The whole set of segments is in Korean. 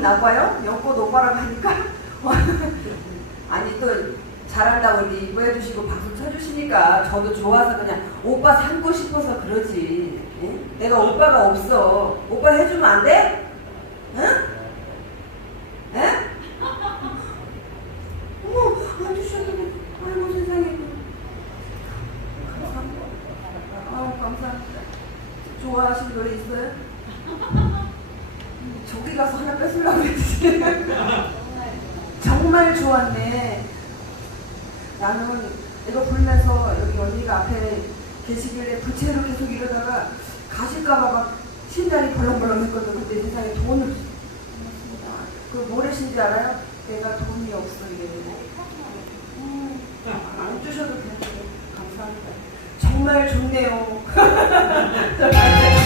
나빠요? 연꽃 오빠라고 하니까? 아니 또 잘한다고 이제 이뻐해 주시고 박수 쳐주시니까 저도 좋아서 그냥 오빠 삼고 싶어서 그러지. 예? 내가 오빠가 없어. 오빠 해주면 안 돼? 응? 예? 어머, 안 주셔도 돼. 아이고 세상에. 감사합니다. 아우 감사합니다. 좋아하시는 노래 있어요? 저기 가서 하나 뺏으려고 그랬지. 좋았네. 나는 이거 부르면서 여기 언니가 앞에 계시길래 부채로 계속 이러다가 가실까봐 막 심장이 벌렁벌렁 했거든. 근데 세상에 돈을. 그 뭐래신지 알아요? 내가 돈이 없어 이게. 음, 안 주셔도 되는데 감사합니다. 정말 좋네요.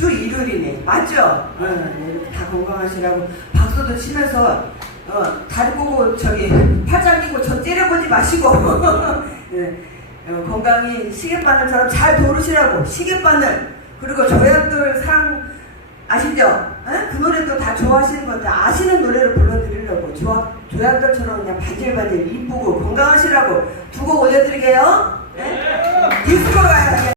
주 일요일이네. 맞죠? 응, 다 건강하시라고 박수도 치면서 어, 다리 보고 저기 팔짱 끼고 저 째려보지 마시고 네, 어, 건강히 시계바늘처럼 잘 도르시라고 시계바늘 그리고 조약돌 상 아시죠? 에? 그 노래도 다 좋아하시는 건데 아시는 노래를 불러드리려고 조, 조약돌처럼 그냥 반질반질 이쁘고 건강하시라고 두 곡 올려드릴게요 네? 디스코로 가야 돼